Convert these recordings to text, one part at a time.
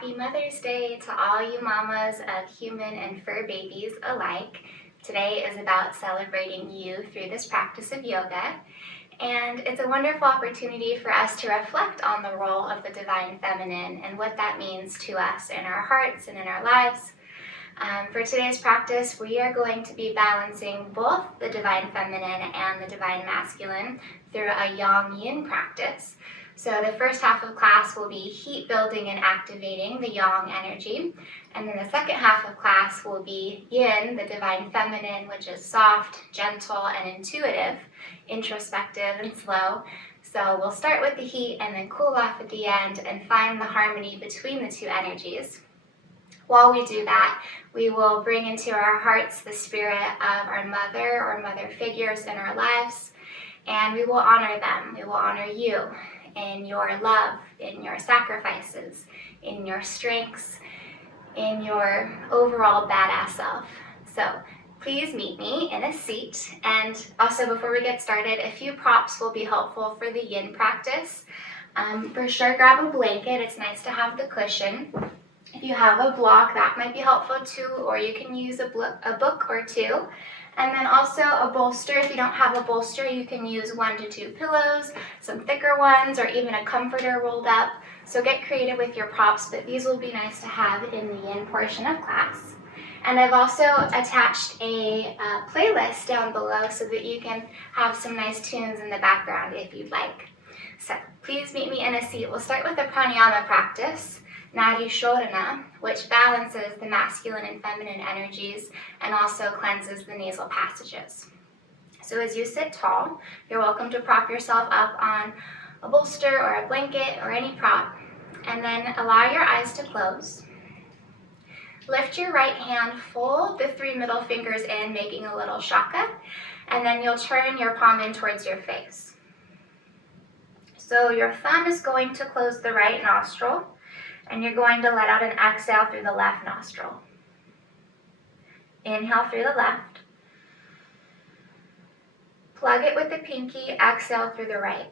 Happy Mother's Day to all you mamas of human and fur babies alike. Today is about celebrating you through this practice of yoga, and it's a wonderful opportunity for us to reflect on the role of the Divine Feminine and what that means to us in our hearts and in our lives. For today's practice, we are going to be balancing both the Divine Feminine and the Divine Masculine through a Yang-Yin practice. So the first half of class will be heat building and activating the Yang energy. And then the second half of class will be Yin, the Divine Feminine, which is soft, gentle, and intuitive, introspective, and slow. So we'll start with the heat and then cool off at the end and find the harmony between the two energies. While we do that, we will bring into our hearts the spirit of our mother or mother figures in our lives, and we will honor them. We will honor you in your love, in your sacrifices, in your strengths, in your overall badass self. So please meet me in a seat. And also, before we get started, a few props will be helpful for the yin practice. For sure, grab a blanket. It's nice to have the cushion. If you have a block, that might be helpful too, or you can use a book or two. And then also a bolster. If you don't have a bolster, you can use 1 to 2 pillows, some thicker ones, or even a comforter rolled up. So get creative with your props, but these will be nice to have in the yin portion of class. And I've also attached a playlist down below so that you can have some nice tunes in the background if you'd like. So please meet me in a seat. We'll start with the pranayama practice, Nadi Shodhana, which balances the masculine and feminine energies and also cleanses the nasal passages. So as you sit tall, you're welcome to prop yourself up on a bolster or a blanket or any prop, and then allow your eyes to close. Lift your right hand, fold the 3 middle fingers in, making a little shaka, and then you'll turn your palm in towards your face. So your thumb is going to close the right nostril, and you're going to let out an exhale through the left nostril. Inhale through the left. Plug it with the pinky, exhale through the right.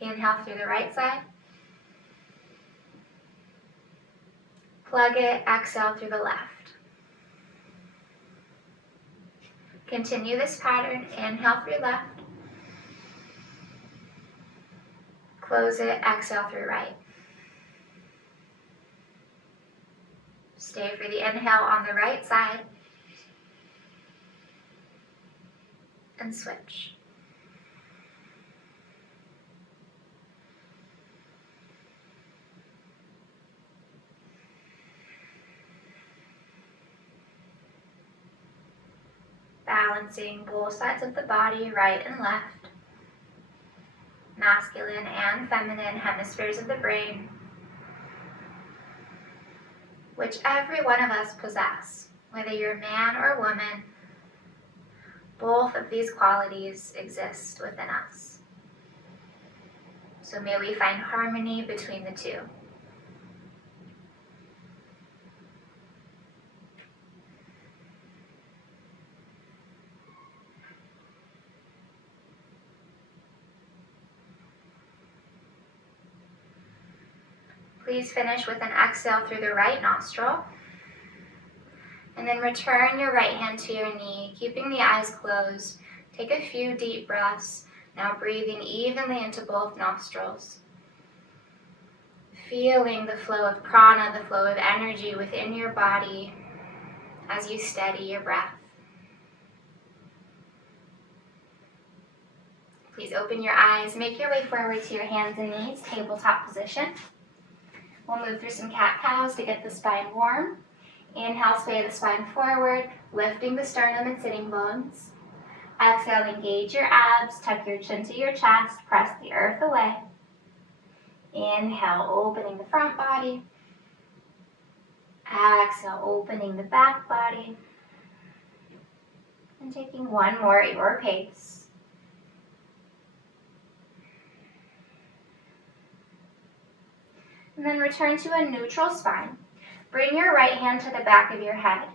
Inhale through the right side. Plug it, exhale through the left. Continue this pattern, inhale through left. Close it, exhale through right. Stay for the inhale on the right side. And switch. Balancing both sides of the body, right and left. Masculine and feminine hemispheres of the brain, which every one of us possess, whether you're man or woman. Both of these qualities exist within us. So may we find harmony between the two. Please finish with an exhale through the right nostril. And then return your right hand to your knee, keeping the eyes closed. Take a few deep breaths, now breathing evenly into both nostrils. Feeling the flow of prana, the flow of energy within your body as you steady your breath. Please open your eyes, make your way forward to your hands and knees, tabletop position. We'll move through some cat-cows to get the spine warm. Inhale, sway the spine forward, lifting the sternum and sitting bones. Exhale, engage your abs, tuck your chin to your chest, press the earth away. Inhale, opening the front body. Exhale, opening the back body. And taking one more at your pace. And then return to a neutral spine. Bring your right hand to the back of your head.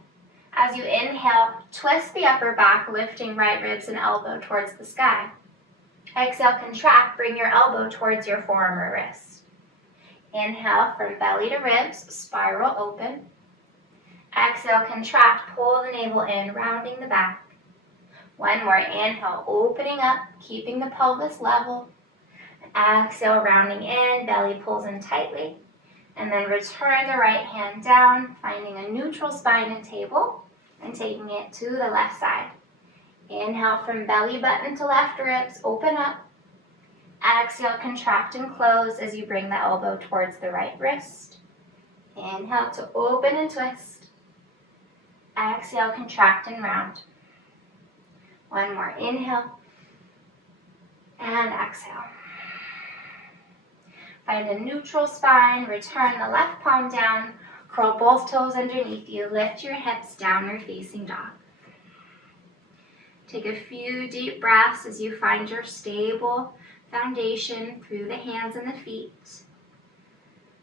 As you inhale, twist the upper back, lifting right ribs and elbow towards the sky. Exhale, contract, bring your elbow towards your forearm or wrist. Inhale from belly to ribs, spiral open. Exhale, contract, pull the navel in, rounding the back. One more, inhale, opening up, keeping the pelvis level. Exhale, rounding in, belly pulls in tightly. And then return the right hand down, finding a neutral spine and table, and taking it to the left side. Inhale from belly button to left ribs, open up. Exhale, contract and close as you bring the elbow towards the right wrist. Inhale to open and twist. Exhale, contract and round. One more, inhale and exhale. Find a neutral spine, return the left palm down, curl both toes underneath you, lift your hips, downward facing dog. Take a few deep breaths as you find your stable foundation through the hands and the feet.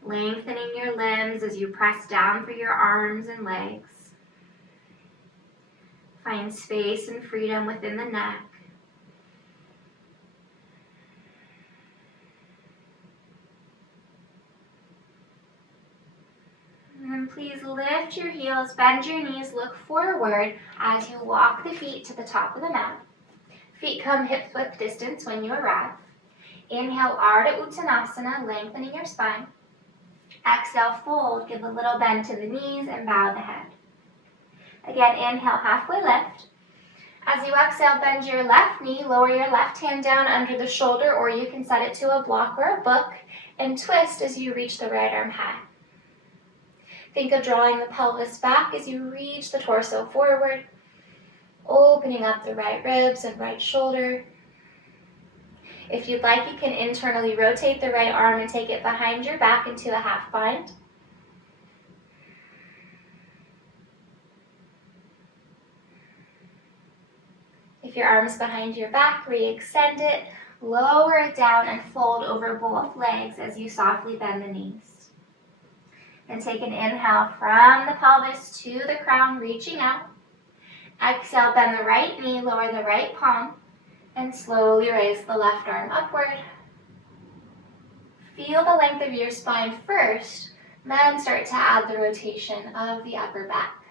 Lengthening your limbs as you press down through your arms and legs. Find space and freedom within the neck. And then please lift your heels, bend your knees, look forward as you walk the feet to the top of the mat. Feet come hip width distance when you arrive. Inhale, Ardha Uttanasana, lengthening your spine. Exhale, fold, give a little bend to the knees and bow the head. Again, inhale, halfway lift. As you exhale, bend your left knee, lower your left hand down under the shoulder, or you can set it to a block or a book, and twist as you reach the right arm high. Think of drawing the pelvis back as you reach the torso forward, opening up the right ribs and right shoulder. If you'd like, you can internally rotate the right arm and take it behind your back into a half bind. If your arm's behind your back, re-extend it, lower it down, and fold over both legs as you softly bend the knees. Then take an inhale from the pelvis to the crown, reaching out. Exhale, bend the right knee, lower the right palm, and slowly raise the left arm upward. Feel the length of your spine first, then start to add the rotation of the upper back.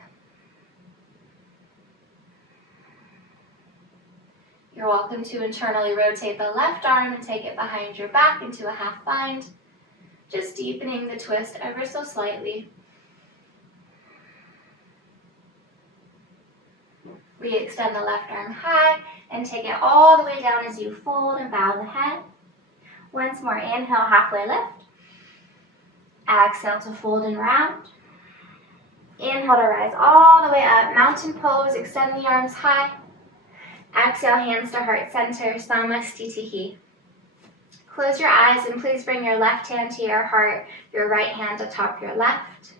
You're welcome to internally rotate the left arm and take it behind your back into a half bind, just deepening the twist ever so slightly. Re-extend the left arm high and take it all the way down as you fold and bow the head. Once more, inhale, halfway lift. Exhale to fold and round. Inhale to rise all the way up, mountain pose, extend the arms high. Exhale, hands to heart center, Samastitihi. Close your eyes and please bring your left hand to your heart, your right hand atop your left.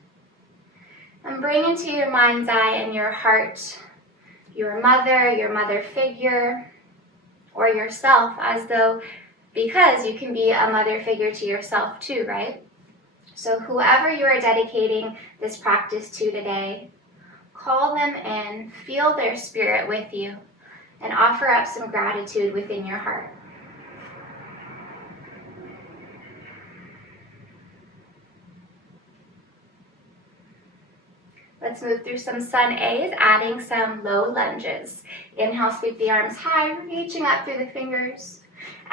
And bring into your mind's eye and your heart your mother figure, or yourself, as though, because you can be a mother figure to yourself too, right? So whoever you are dedicating this practice to today, call them in, feel their spirit with you, and offer up some gratitude within your heart. Let's move through some sun A's, adding some low lunges. Inhale, sweep the arms high, reaching up through the fingers.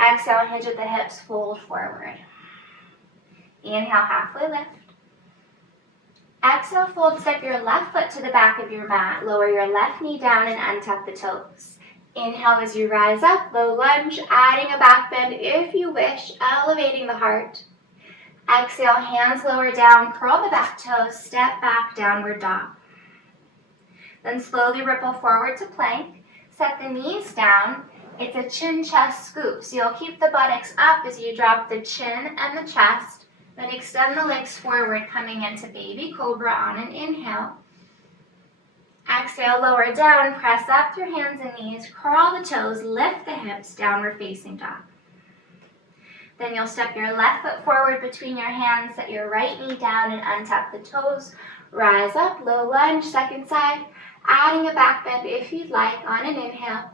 Exhale, hinge at the hips, fold forward. Inhale, halfway lift. Exhale, fold, step your left foot to the back of your mat. Lower your left knee down and untuck the toes. Inhale as you rise up, low lunge, adding a back bend if you wish, elevating the heart. Exhale, hands lower down, curl the back toes, step back, downward dog. Then slowly ripple forward to plank. Set the knees down. It's a chin chest scoop, so you'll keep the buttocks up as you drop the chin and the chest. Then extend the legs forward, coming into baby cobra on an inhale. Exhale, lower down, press up through hands and knees, curl the toes, lift the hips, downward facing dog. Then you'll step your left foot forward between your hands, set your right knee down and untuck the toes. Rise up, low lunge, second side, adding a back bend if you'd like on an inhale.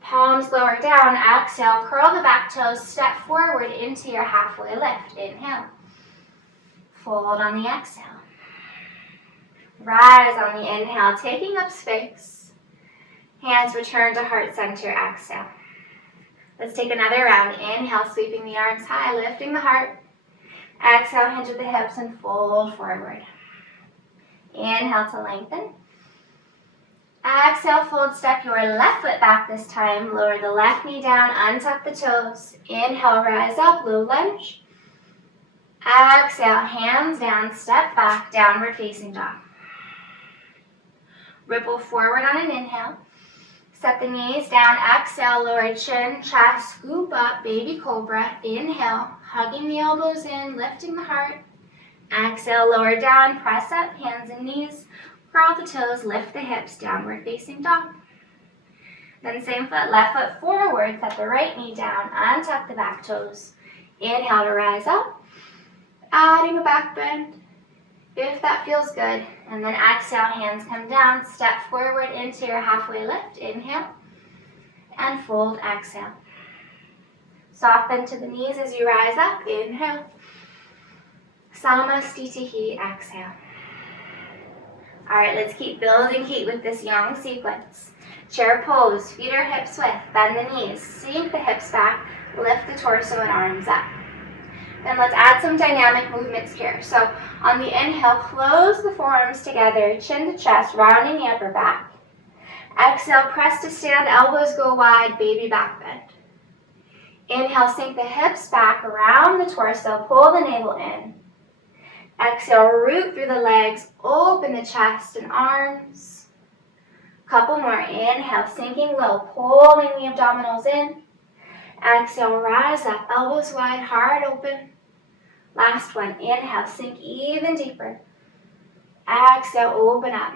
Palms lower down, exhale, curl the back toes, step forward into your halfway lift. Inhale. Fold on the exhale. Rise on the inhale, taking up space. Hands return to heart center, exhale. Let's take another round. Inhale, sweeping the arms high, lifting the heart. Exhale, hinge at the hips and fold forward. Inhale to lengthen. Exhale, fold, step your left foot back this time. Lower the left knee down, untuck the toes. Inhale, rise up, low lunge. Exhale, hands down, step back, downward facing dog. Ripple forward on an inhale. Set the knees down, exhale, lower chin, chest, scoop up, baby cobra. Inhale, hugging the elbows in, lifting the heart. Exhale, lower down, press up, hands and knees. Curl the toes, lift the hips, downward facing dog. Then same foot, left foot forward, set the right knee down, untuck the back toes. Inhale to rise up, adding a back bend, if that feels good. And then exhale, hands come down, step forward into your halfway lift, inhale, and fold, exhale. Soft bend to the knees as you rise up, inhale. Samastitihi, exhale. All right, let's keep building heat with this yang sequence. Chair pose, feet or hips width, bend the knees, sink the hips back, lift the torso and arms up. Then let's add some dynamic movements here. So on the inhale, close the forearms together, chin to chest, rounding the upper back. Exhale, press to stand, elbows go wide, baby back bend. Inhale, sink the hips back, around the torso, pull the navel in. Exhale, root through the legs, open the chest and arms. Couple more. Inhale, sinking low, pulling the abdominals in. Exhale, rise up, elbows wide, heart open. Last one. Inhale, sink even deeper. Exhale, open up.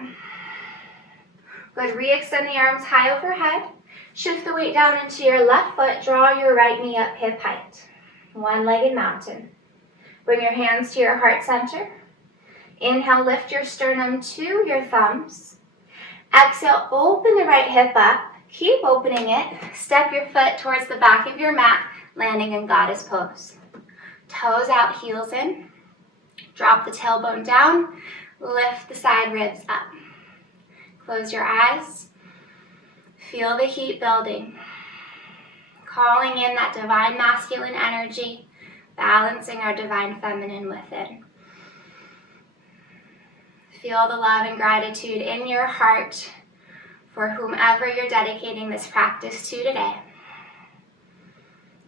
Good. Re-extend the arms high overhead. Shift the weight down into your left foot. Draw your right knee up hip height. One-legged mountain. Bring your hands to your heart center. Inhale, lift your sternum to your thumbs. Exhale, open the right hip up. Keep opening it. Step your foot towards the back of your mat, landing in goddess pose. Toes out, heels in. Drop the tailbone down. Lift the side ribs up. Close your eyes. Feel the heat building. Calling in that divine masculine energy, balancing our divine feminine within. Feel the love and gratitude in your heart for whomever you're dedicating this practice to today.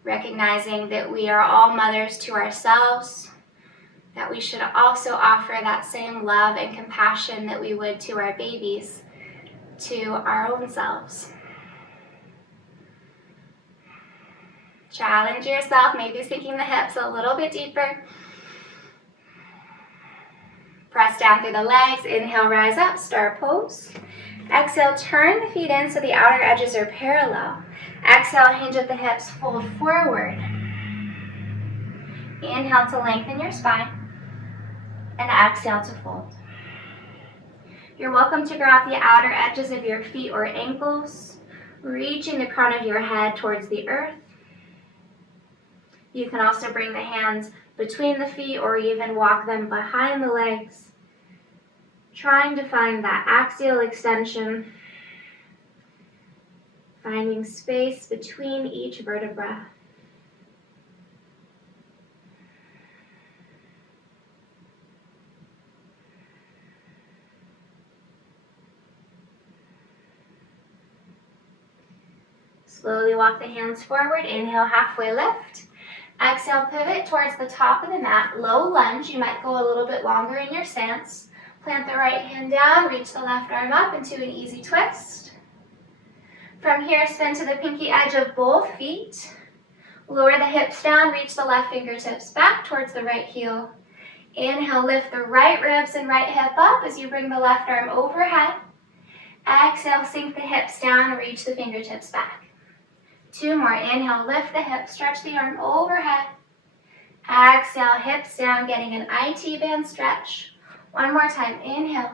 Recognizing that we are all mothers to ourselves, that we should also offer that same love and compassion that we would to our babies, to our own selves. Challenge yourself, maybe sinking the hips a little bit deeper. Press down through the legs. Inhale, rise up, star pose. Exhale, turn the feet in so the outer edges are parallel. Exhale, hinge at the hips, fold forward. Inhale to lengthen your spine. And exhale to fold. You're welcome to grab the outer edges of your feet or ankles, reaching the crown of your head towards the earth. You can also bring the hands between the feet or even walk them behind the legs, trying to find that axial extension, finding space between each vertebra. Slowly walk the hands forward. Inhale, halfway lift. Exhale, pivot towards the top of the mat. Low lunge. You might go a little bit longer in your stance. Plant the right hand down. Reach the left arm up into an easy twist. From here, spin to the pinky edge of both feet. Lower the hips down. Reach the left fingertips back towards the right heel. Inhale, lift the right ribs and right hip up as you bring the left arm overhead. Exhale, sink the hips down. Reach the fingertips back. Two more. Inhale, lift the hips, stretch the arm overhead. Exhale, hips down, getting an IT band stretch. One more time. Inhale.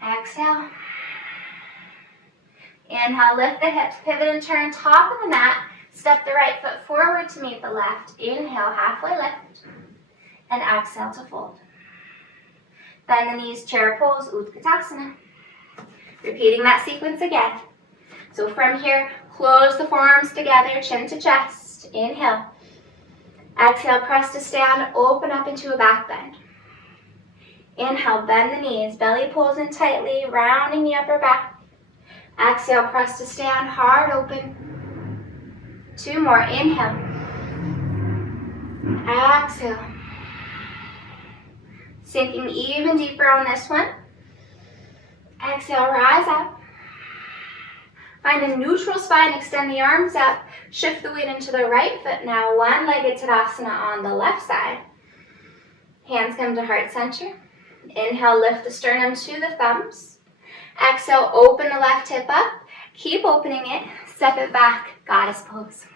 Exhale. Inhale, lift the hips, pivot and turn, top of the mat. Step the right foot forward to meet the left. Inhale, halfway lift. and exhale to fold. Bend the knees, chair pose, Utkatasana. Repeating that sequence again. So from here, close the forearms together, chin to chest. Inhale. Exhale, press to stand, open up into a back bend. Inhale, bend the knees, belly pulls in tightly, rounding the upper back. Exhale, press to stand, heart open. 2 more, inhale. Exhale. Sinking even deeper on this one. Exhale, rise up. Find a neutral spine, extend the arms up. Shift the weight into the right foot now. One-legged Tadasana on the left side. Hands come to heart center. Inhale, lift the sternum to the thumbs. Exhale, open the left hip up. Keep opening it. Step it back, goddess pose.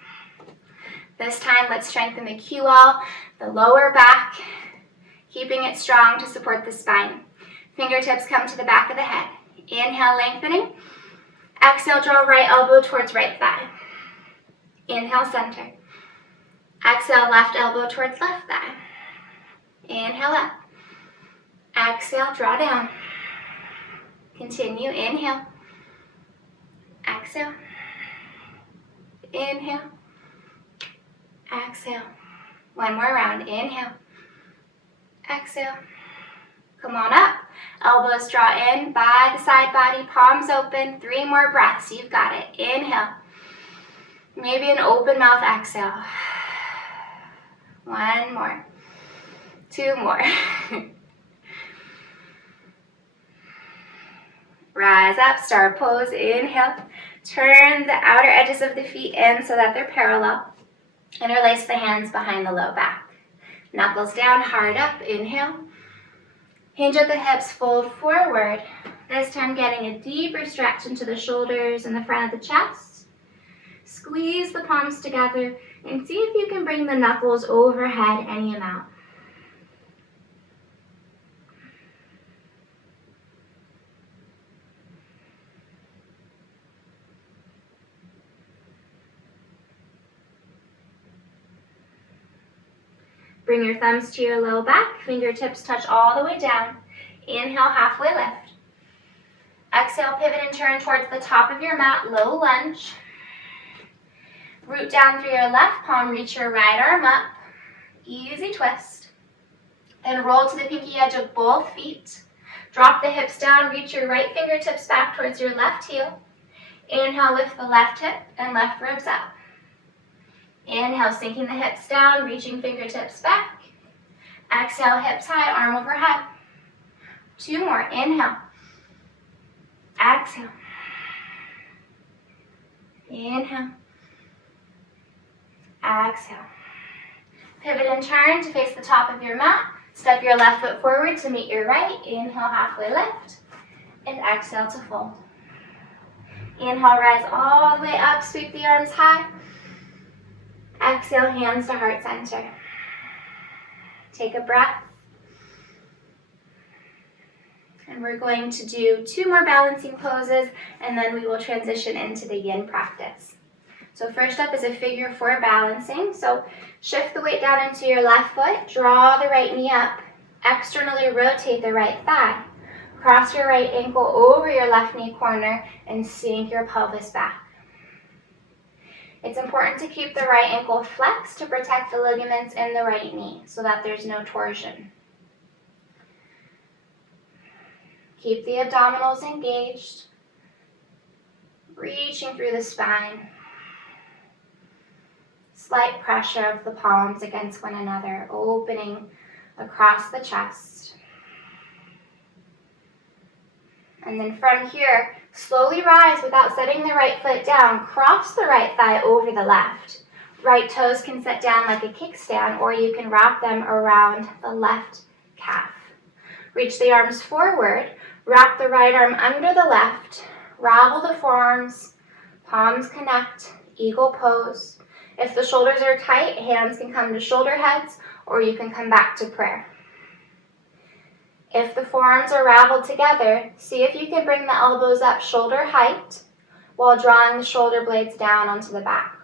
This time, let's strengthen the QL, the lower back, keeping it strong to support the spine. Fingertips come to the back of the head. Inhale, lengthening. Exhale, draw right elbow towards right thigh. Inhale, center. Exhale, left elbow towards left thigh. Inhale up. Exhale, draw down. Continue, inhale. Exhale. Inhale. Exhale. One more round, inhale. Exhale. Come on up. Elbows draw in by the side body, palms open. 3 more breaths, you've got it. Inhale. Maybe an open mouth exhale. 1 more. 2 more. Rise up, star pose, inhale. Turn the outer edges of the feet in so that they're parallel. Interlace the hands behind the low back. Knuckles down, heart up, inhale. Hinge at the hips, fold forward. This time getting a deeper stretch into the shoulders and the front of the chest. Squeeze the palms together and see if you can bring the knuckles overhead any amount. Bring your thumbs to your low back, fingertips touch all the way down. Inhale, halfway lift. Exhale, pivot and turn towards the top of your mat, low lunge. Root down through your left palm, reach your right arm up. Easy twist. Then roll to the pinky edge of both feet. Drop the hips down, reach your right fingertips back towards your left heel. Inhale, lift the left hip and left ribs up. Inhale, sinking the hips down, reaching fingertips back. Exhale, hips high, arm overhead. 2 more, inhale. Exhale. Inhale. Exhale. Pivot and turn to face the top of your mat. Step your left foot forward to meet your right. Inhale, halfway lift. And exhale to fold. Inhale, rise all the way up, sweep the arms high. Exhale, hands to heart center. Take a breath. And we're going to do 2 more balancing poses, and then we will transition into the yin practice. So first up is a figure 4 balancing. So shift the weight down into your left foot, draw the right knee up, externally rotate the right thigh. Cross your right ankle over your left knee corner and sink your pelvis back. It's important to keep the right ankle flexed to protect the ligaments in the right knee so that there's no torsion. Keep the abdominals engaged, reaching through the spine. Slight pressure of the palms against one another, opening across the chest. And then from here, slowly rise without setting the right foot down. Cross the right thigh over the left. Right toes can set down like a kickstand, or you can wrap them around the left calf. Reach the arms forward. Wrap the right arm under the left. Ravel the forearms. Palms connect. Eagle pose. If the shoulders are tight, hands can come to shoulder heads, or you can come back to prayer. If the forearms are raveled together, see if you can bring the elbows up shoulder height while drawing the shoulder blades down onto the back.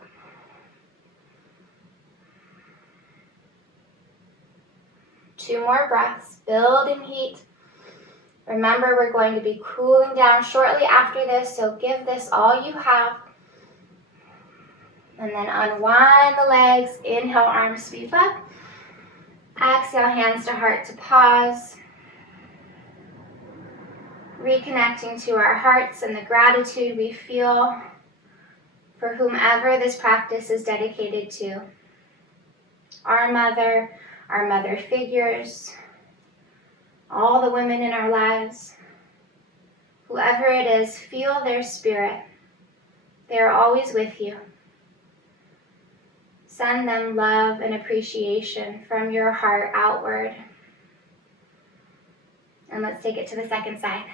2 more breaths, building heat. Remember, we're going to be cooling down shortly after this, so give this all you have. And then unwind the legs. Inhale, arms sweep up. Exhale, hands to heart to pause. Reconnecting to our hearts and the gratitude we feel for whomever this practice is dedicated to. Our mother figures, all the women in our lives. Whoever it is, feel their spirit. They are always with you. Send them love and appreciation from your heart outward. And let's take it to the second side.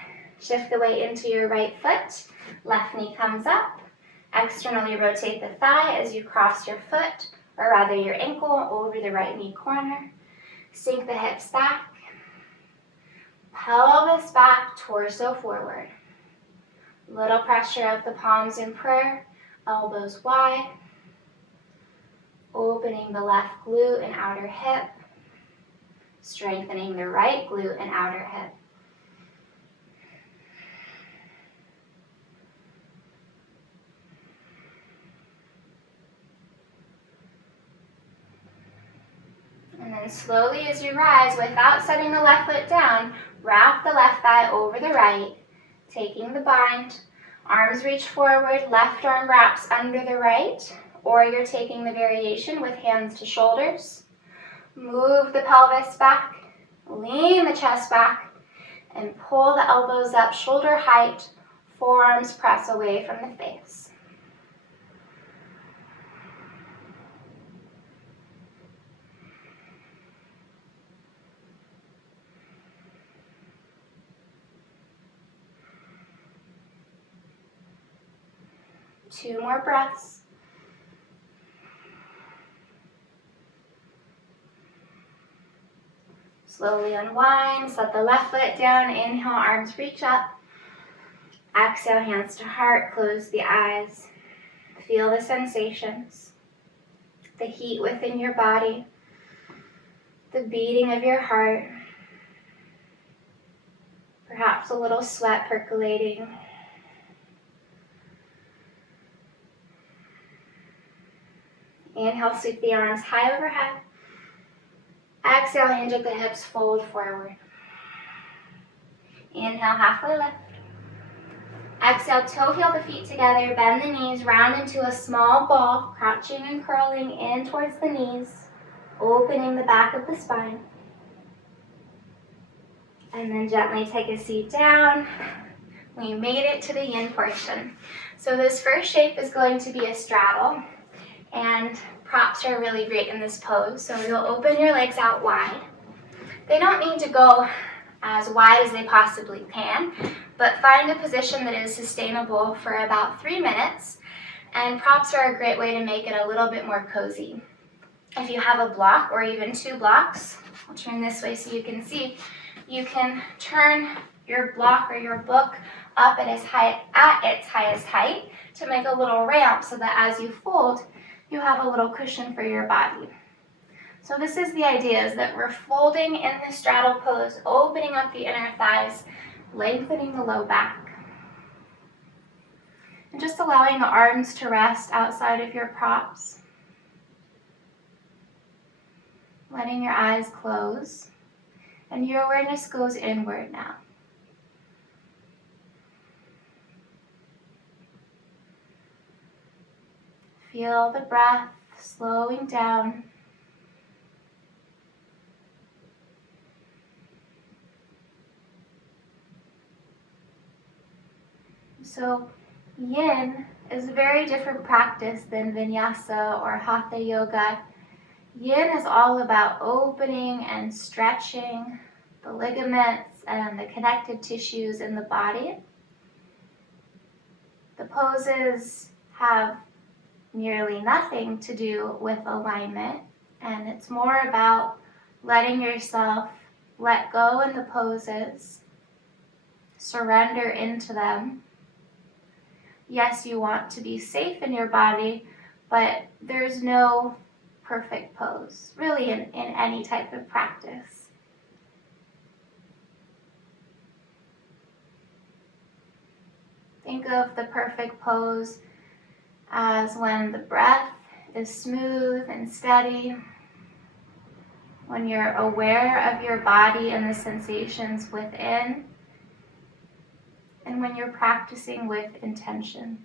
Shift the weight into your right foot. Left knee comes up. Externally rotate the thigh as you cross your foot, or rather your ankle, over the right knee corner. Sink the hips back. Pelvis back, torso forward. Little pressure of the palms in prayer. Elbows wide. Opening the left glute and outer hip. Strengthening the right glute and outer hip. And then slowly as you rise, without setting the left foot down, wrap the left thigh over the right, taking the bind. Arms reach forward, left arm wraps under the right, or you're taking the variation with hands to shoulders. Move the pelvis back, lean the chest back, and pull the elbows up shoulder height, forearms press away from the face. Two more breaths. Slowly unwind, set the left foot down, inhale, arms reach up. Exhale, hands to heart, close the eyes. Feel the sensations, the heat within your body, the beating of your heart, perhaps a little sweat percolating. Inhale, sweep the arms high overhead. Exhale, hinge at the hips, fold forward. Inhale, halfway lift. Exhale, toe heel the feet together, bend the knees, round into a small ball, crouching and curling in towards the knees, opening the back of the spine. And then gently take a seat down. We made it to the yin portion. So this first shape is going to be a straddle. And props are really great in this pose. So you'll open your legs out wide. They don't need to go as wide as they possibly can, but find a position that is sustainable for about 3 minutes. And props are a great way to make it a little bit more cozy. If you have a block or even 2 blocks, I'll turn this way so you can see, you can turn your block or your book up at its highest height to make a little ramp so that as you fold, you have a little cushion for your body. So this is the idea, is that we're folding in the straddle pose, opening up the inner thighs, lengthening the low back. And just allowing the arms to rest outside of your props. Letting your eyes close. And your awareness goes inward now. Feel the breath slowing down. So yin is a very different practice than vinyasa or hatha yoga. Yin is all about opening and stretching the ligaments and the connective tissues in the body. The poses have nearly nothing to do with alignment, and it's more about letting yourself let go in the poses, surrender into them. Yes, you want to be safe in your body, but there's no perfect pose, really, in any type of practice. Think of the perfect pose as when the breath is smooth and steady, when you're aware of your body and the sensations within, and when you're practicing with intention.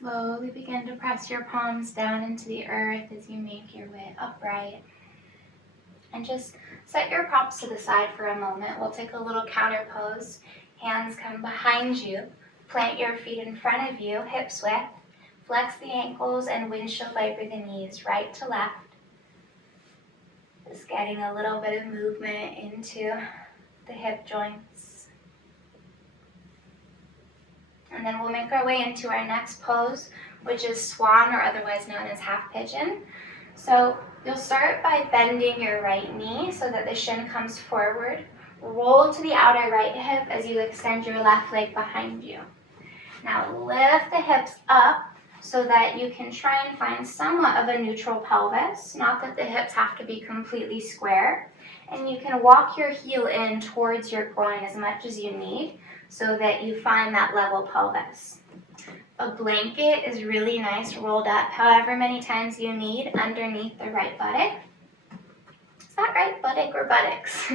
Slowly begin to press your palms down into the earth as you make your way upright. And just set your props to the side for a moment. We'll take a little counter pose. Hands come behind you. Plant your feet in front of you, hips width. Flex the ankles and windshield wiper the knees right to left. Just getting a little bit of movement into the hip joints. And then we'll make our way into our next pose, which is swan, or otherwise known as half pigeon. So you'll start by bending your right knee so that the shin comes forward. Roll to the outer right hip as you extend your left leg behind you. Now lift the hips up so that you can try and find somewhat of a neutral pelvis, not that the hips have to be completely square. And you can walk your heel in towards your groin as much as you need so that you find that level pelvis. A blanket is really nice rolled up however many times you need underneath the right buttock. Is that right? Buttock or buttocks?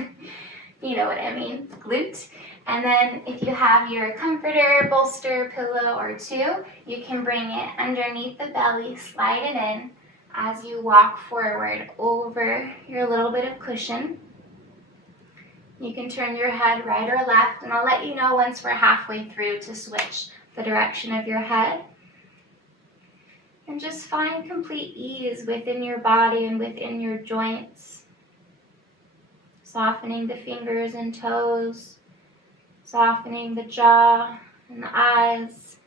You know what I mean. Glute. And then if you have your comforter, bolster, pillow, or two, you can bring it underneath the belly, slide it in as you walk forward over your little bit of cushion. You can turn your head right or left, and I'll let you know once we're halfway through to switch the direction of your head. And just find complete ease within your body and within your joints. Softening the fingers and toes, softening the jaw and the eyes.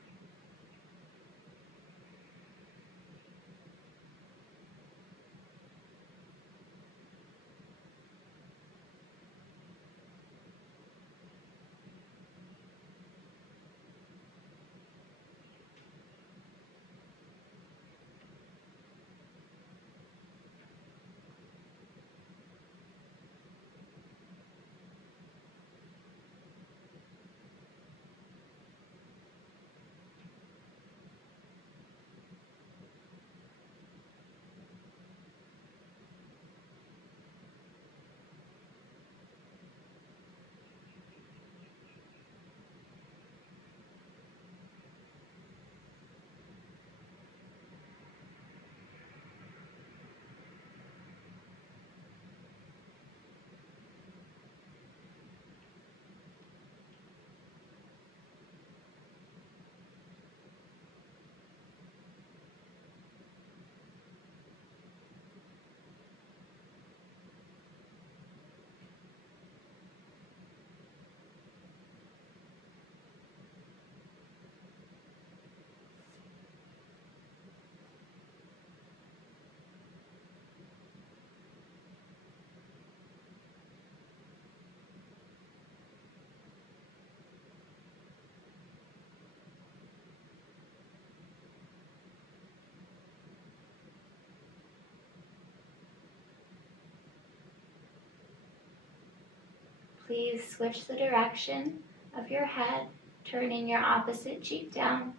please switch the direction of your head, turning your opposite cheek down.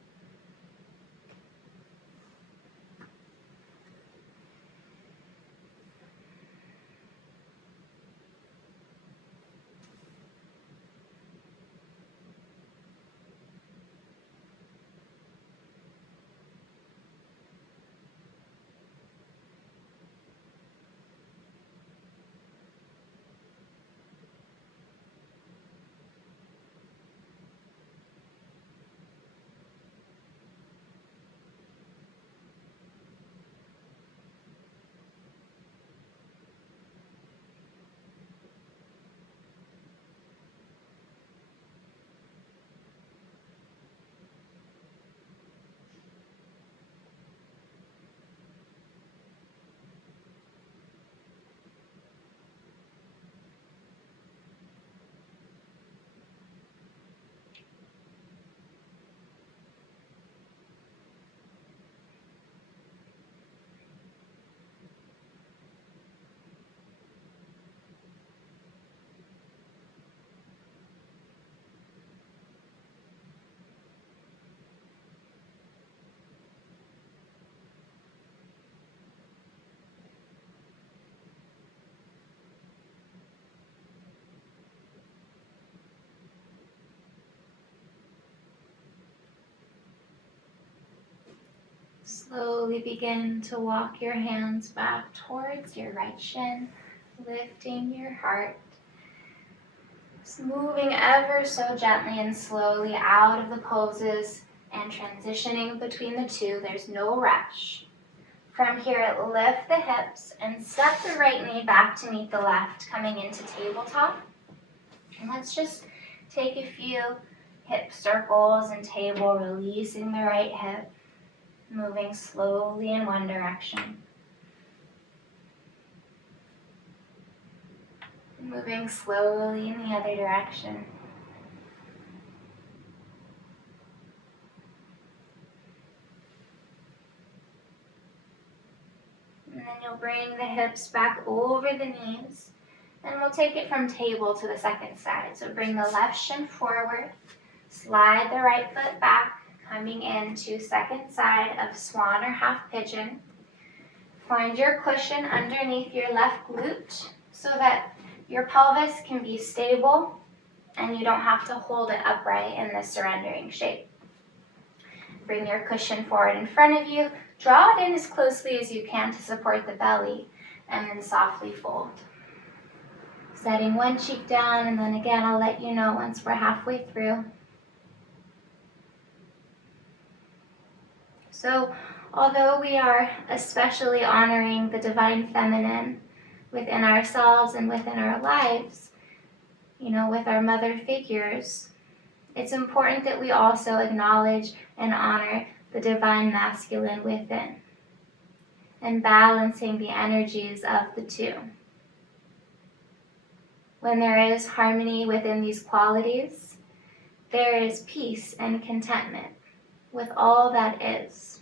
Slowly begin to walk your hands back towards your right shin, lifting your heart. Just moving ever so gently and slowly out of the poses and transitioning between the two. There's no rush. From here, lift the hips and step the right knee back to meet the left, coming into tabletop. And let's just take a few hip circles and table, releasing the right hip, moving slowly in one direction. Moving slowly in the other direction. And then you'll bring the hips back over the knees. And we'll take it from table to the second side. So bring the left shin forward, slide the right foot back, coming into second side of swan or half pigeon. Find your cushion underneath your left glute so that your pelvis can be stable and you don't have to hold it upright in this surrendering shape. Bring your cushion forward in front of you. Draw it in as closely as you can to support the belly, and then softly fold. Setting one cheek down, and then again, I'll let you know once we're halfway through. So, although we are especially honoring the divine feminine within ourselves and within our lives, with our mother figures, it's important that we also acknowledge and honor the divine masculine within, and balancing the energies of the two. When there is harmony within these qualities, there is peace and contentment with all that is.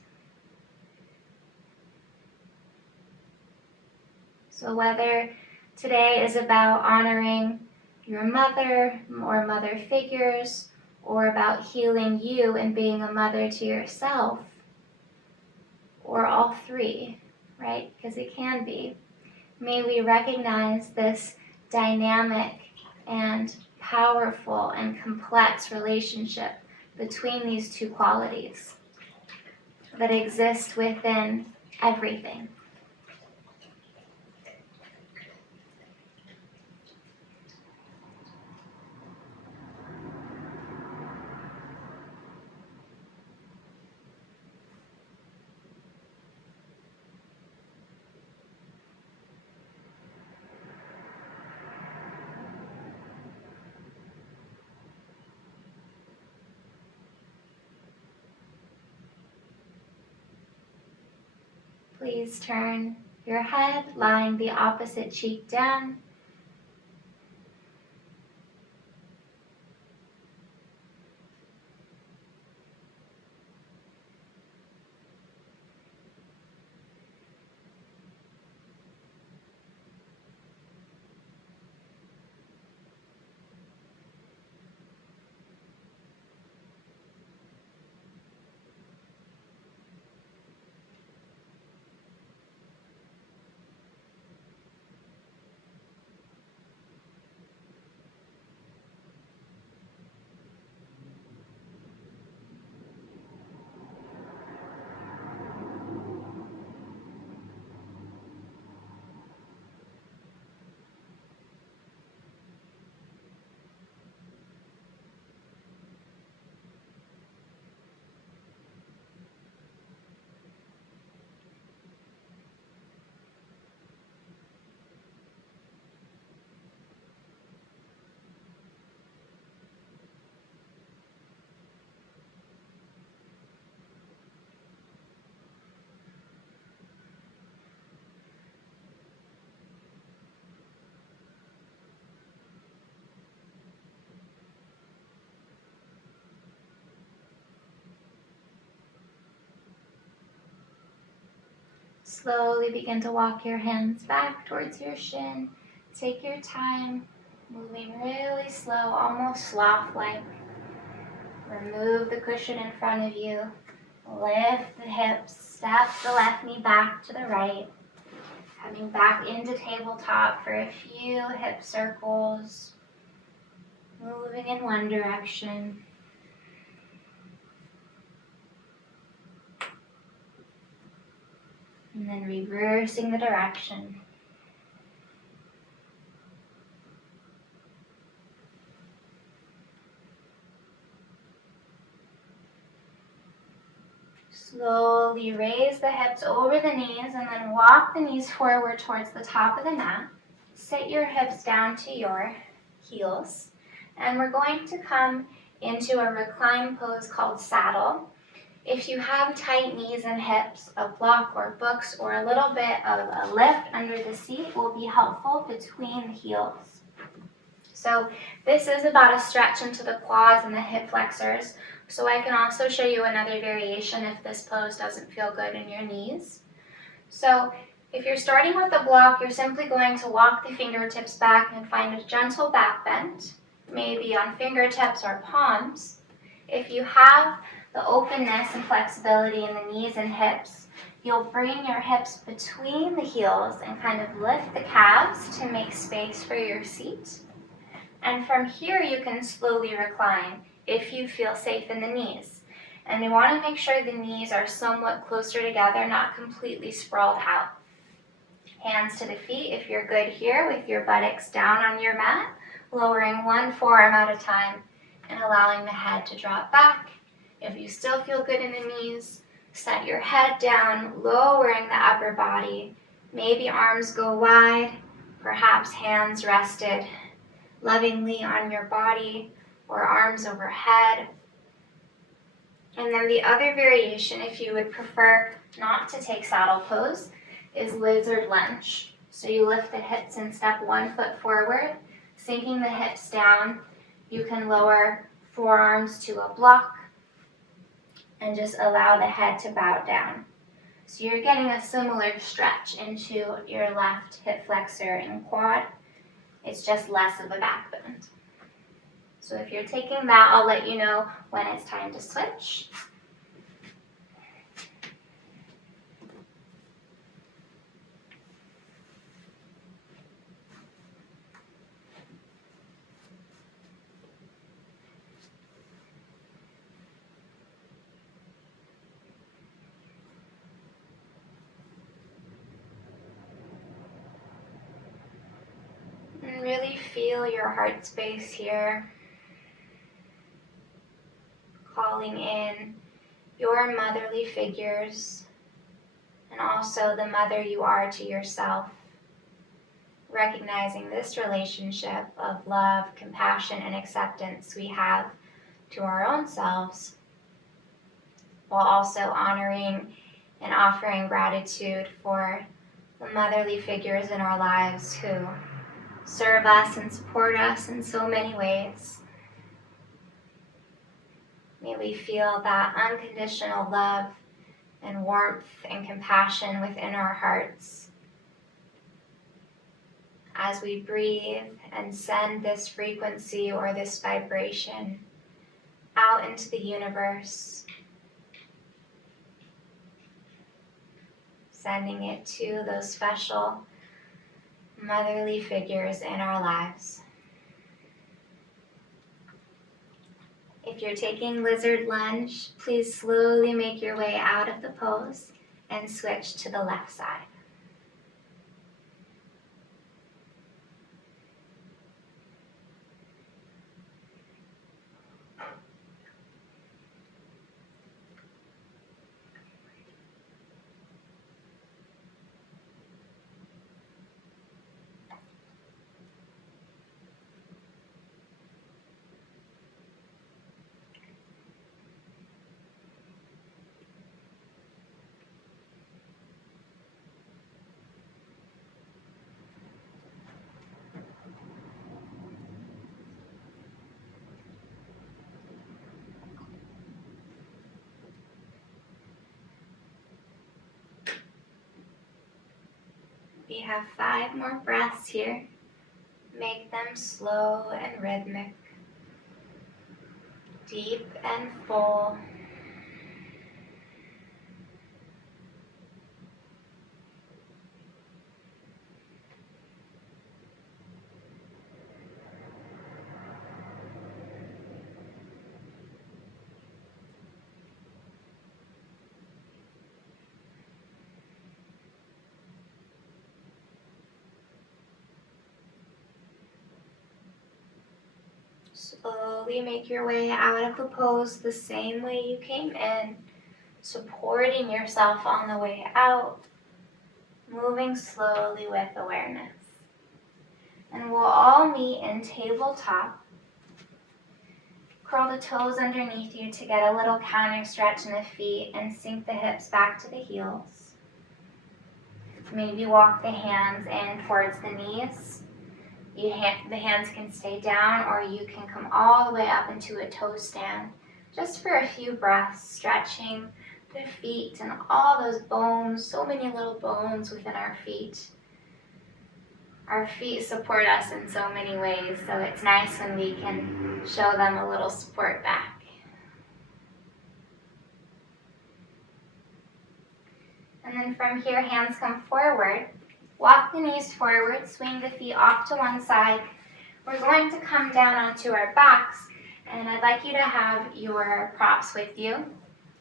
So whether today is about honoring your mother or mother figures, or about healing you and being a mother to yourself, or all three, right? Because it can be. May we recognize this dynamic and powerful and complex relationship between these two qualities that exist within everything. Please turn your head, lying the opposite cheek down. Slowly begin to walk your hands back towards your shin. Take your time, moving really slow, almost sloth-like. Remove the cushion in front of you. Lift the hips, step the left knee back to the right. Coming back into tabletop for a few hip circles. Moving in one direction. And then reversing the direction. Slowly raise the hips over the knees and then walk the knees forward towards the top of the mat. Sit your hips down to your heels. And we're going to come into a recline pose called saddle. If you have tight knees and hips, a block or books or a little bit of a lift under the seat will be helpful between the heels. So this is about a stretch into the quads and the hip flexors. So I can also show you another variation if this pose doesn't feel good in your knees. So if you're starting with a block, you're simply going to walk the fingertips back and find a gentle back bend, maybe on fingertips or palms. If you have the openness and flexibility in the knees and hips, you'll bring your hips between the heels and kind of lift the calves to make space for your seat. And from here you can slowly recline if you feel safe in the knees. And you want to make sure the knees are somewhat closer together, not completely sprawled out. Hands to the feet if you're good here with your buttocks down on your mat, lowering one forearm at a time and allowing the head to drop back. If you still feel good in the knees, set your head down, lowering the upper body. Maybe arms go wide, perhaps hands rested lovingly on your body or arms overhead. And then the other variation, if you would prefer not to take saddle pose, is lizard lunge. So you lift the hips and step 1 foot forward, sinking the hips down. You can lower forearms to a block and just allow the head to bow down. So you're getting a similar stretch into your left hip flexor and quad. It's just less of a back bend. So if you're taking that, I'll let you know when it's time to switch. And really feel your heart space here. Calling in your motherly figures and also the mother you are to yourself. Recognizing this relationship of love, compassion, and acceptance we have to our own selves, while also honoring and offering gratitude for the motherly figures in our lives who serve us and support us in so many ways. May we feel that unconditional love and warmth and compassion within our hearts as we breathe and send this frequency or this vibration out into the universe, sending it to those special motherly figures in our lives. If you're taking lizard lunge, please slowly make your way out of the pose and switch to the left side. We have 5 more breaths here. Make them slow and rhythmic, deep and full. Slowly make your way out of the pose the same way you came in, supporting yourself on the way out, moving slowly with awareness. And we'll all meet in tabletop. Curl the toes underneath you to get a little counter stretch in the feet and sink the hips back to the heels. Maybe walk the hands in towards the knees. The hands can stay down, or you can come all the way up into a toe stand just for a few breaths, stretching the feet and all those bones, so many little bones within our feet. Our feet support us in so many ways, so it's nice when we can show them a little support back. And then from here, hands come forward. Walk the knees forward, swing the feet off to one side. We're going to come down onto our backs, and I'd like you to have your props with you.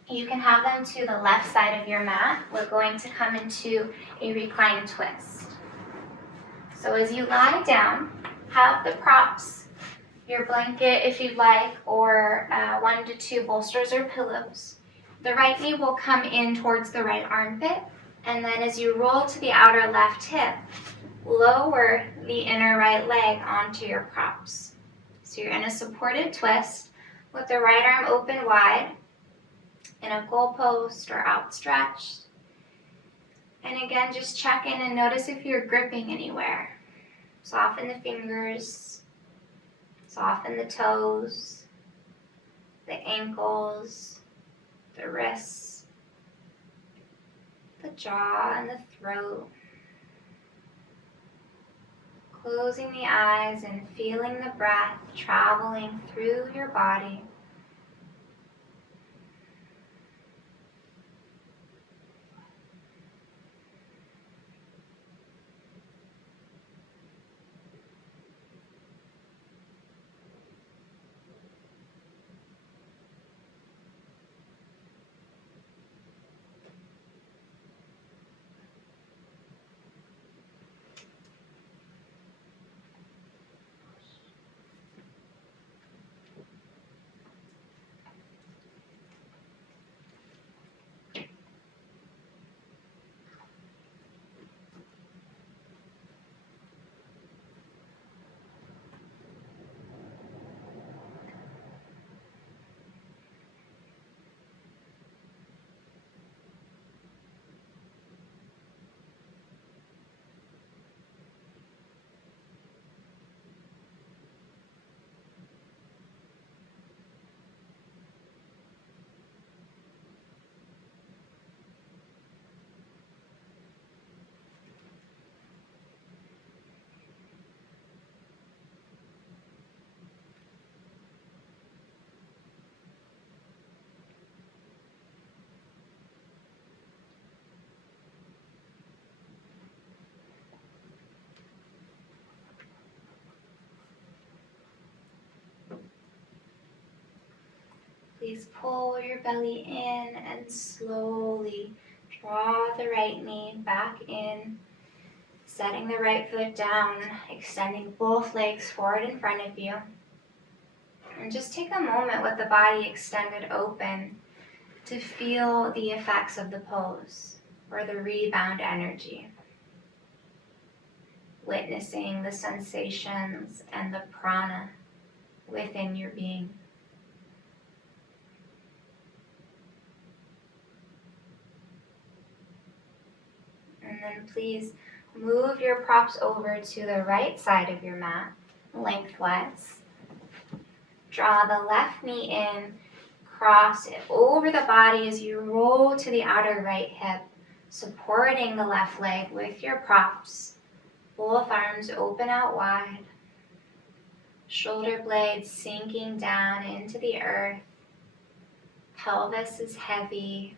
You can have them to the left side of your mat. We're going to come into a reclined twist. So as you lie down, have the props, your blanket if you'd like, or 1 to 2 bolsters or pillows. The right knee will come in towards the right armpit, and then as you roll to the outer left hip, lower the inner right leg onto your props. So you're in a supported twist with the right arm open wide, in a goalpost or outstretched. And again, just check in and notice if you're gripping anywhere. Soften the fingers, soften the toes, the ankles, the wrists, the jaw and the throat. Closing the eyes and feeling the breath traveling through your body. Please pull your belly in and slowly draw the right knee back in, setting the right foot down, extending both legs forward in front of you. And just take a moment with the body extended open to feel the effects of the pose or the rebound energy. Witnessing the sensations and the prana within your being. And then please move your props over to the right side of your mat, lengthwise. Draw the left knee in, cross it over the body as you roll to the outer right hip, supporting the left leg with your props. Both arms open out wide. Shoulder blades sinking down into the earth. Pelvis is heavy.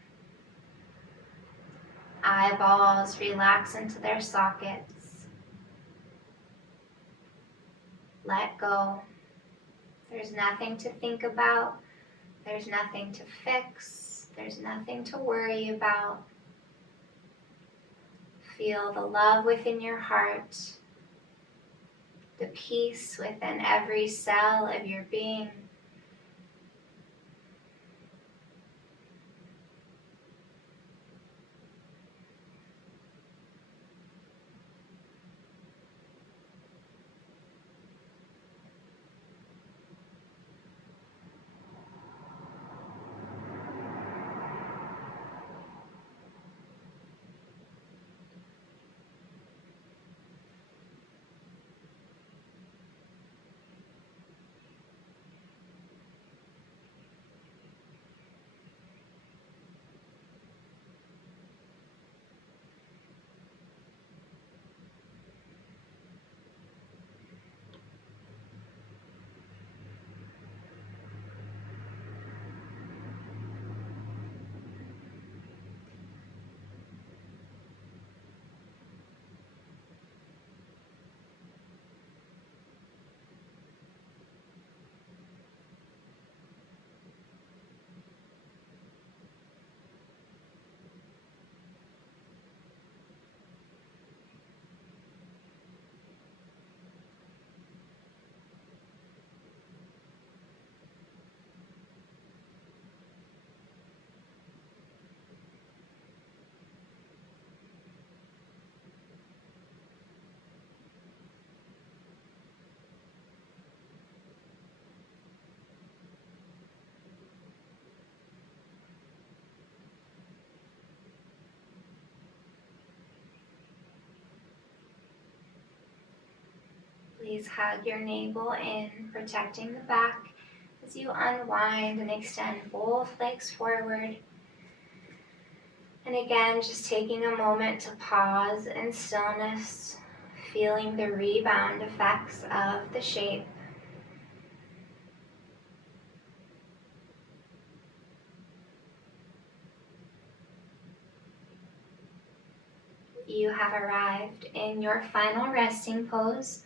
Eyeballs relax into their sockets. Let go. There's nothing to think about. There's nothing to fix. There's nothing to worry about. Feel the love within your heart, the peace within every cell of your being. Please hug your navel in, protecting the back as you unwind and extend both legs forward. And again, just taking a moment to pause in stillness, feeling the rebound effects of the shape. You have arrived in your final resting pose.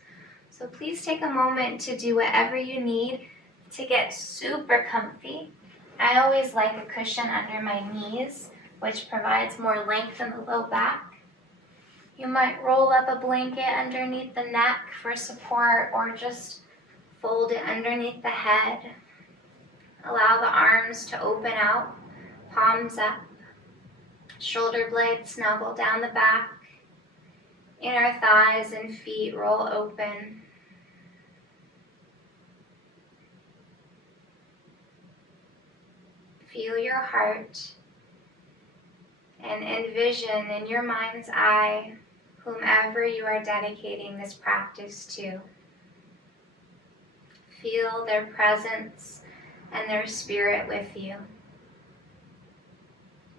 So please take a moment to do whatever you need to get super comfy. I always like a cushion under my knees, which provides more length in the low back. You might roll up a blanket underneath the neck for support, or just fold it underneath the head. Allow the arms to open out, palms up. Shoulder blades snuggle down the back. Inner thighs and feet roll open. Feel your heart and envision in your mind's eye whomever you are dedicating this practice to. Feel their presence and their spirit with you.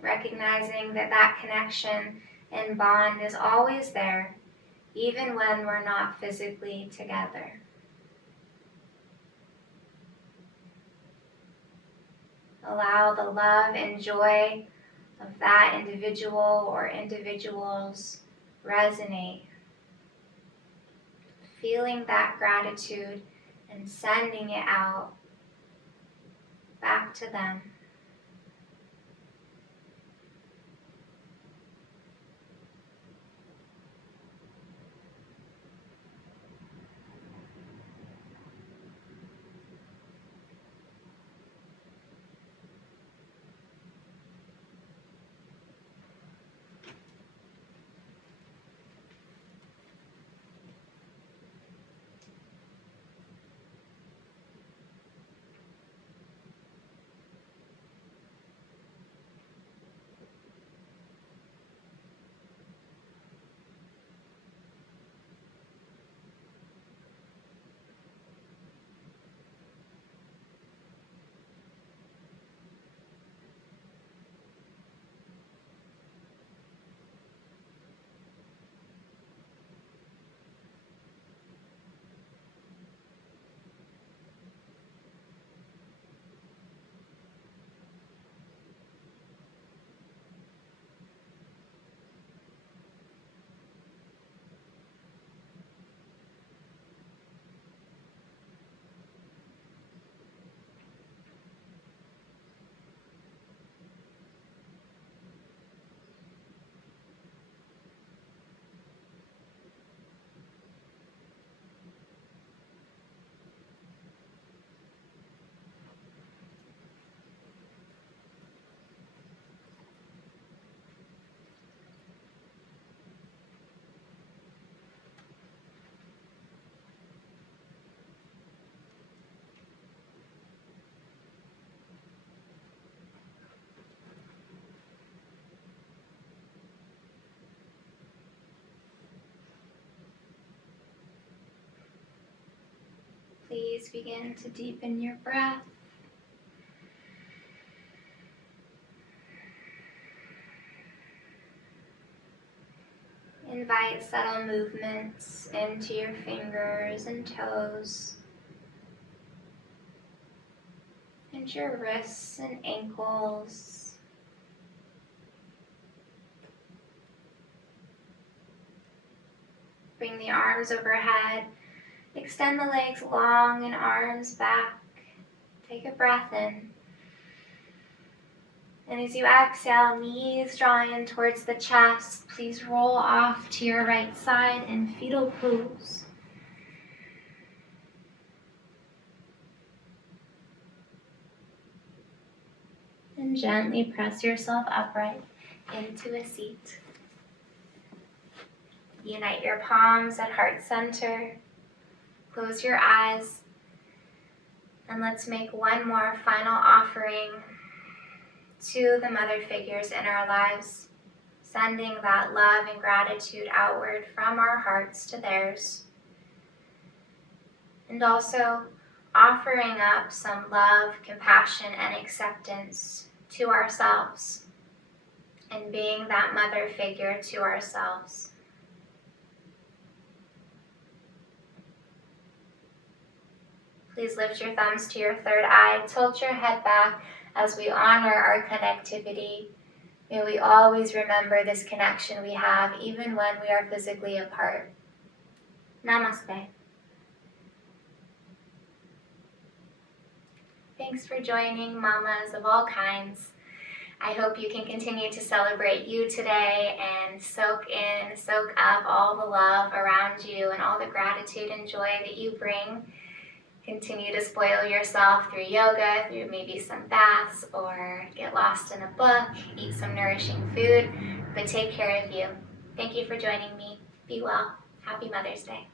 Recognizing that that connection and bond is always there, even when we're not physically together. Allow the love and joy of that individual or individuals resonate. Feeling that gratitude and sending it out back to them. please begin to deepen your breath. Invite subtle movements into your fingers and toes, and your wrists and ankles. Bring the arms overhead. Extend the legs long and arms back. Take a breath in. And as you exhale, knees draw in towards the chest. Please roll off to your right side in fetal pose. And gently press yourself upright into a seat. Unite your palms at heart center. Close your eyes. And let's make one more final offering to the mother figures in our lives, sending that love and gratitude outward from our hearts to theirs. And also offering up some love, compassion, and acceptance to ourselves, and being that mother figure to ourselves. Please lift your thumbs to your third eye, tilt your head back as we honor our connectivity. May we always remember this connection we have even when we are physically apart. Namaste. Thanks for joining, mamas of all kinds. I hope you can continue to celebrate you today and soak up all the love around you and all the gratitude and joy that you bring. Continue to spoil yourself through yoga, through maybe some baths, or get lost in a book, eat some nourishing food, but take care of you. Thank you for joining me. Be well. Happy Mother's Day.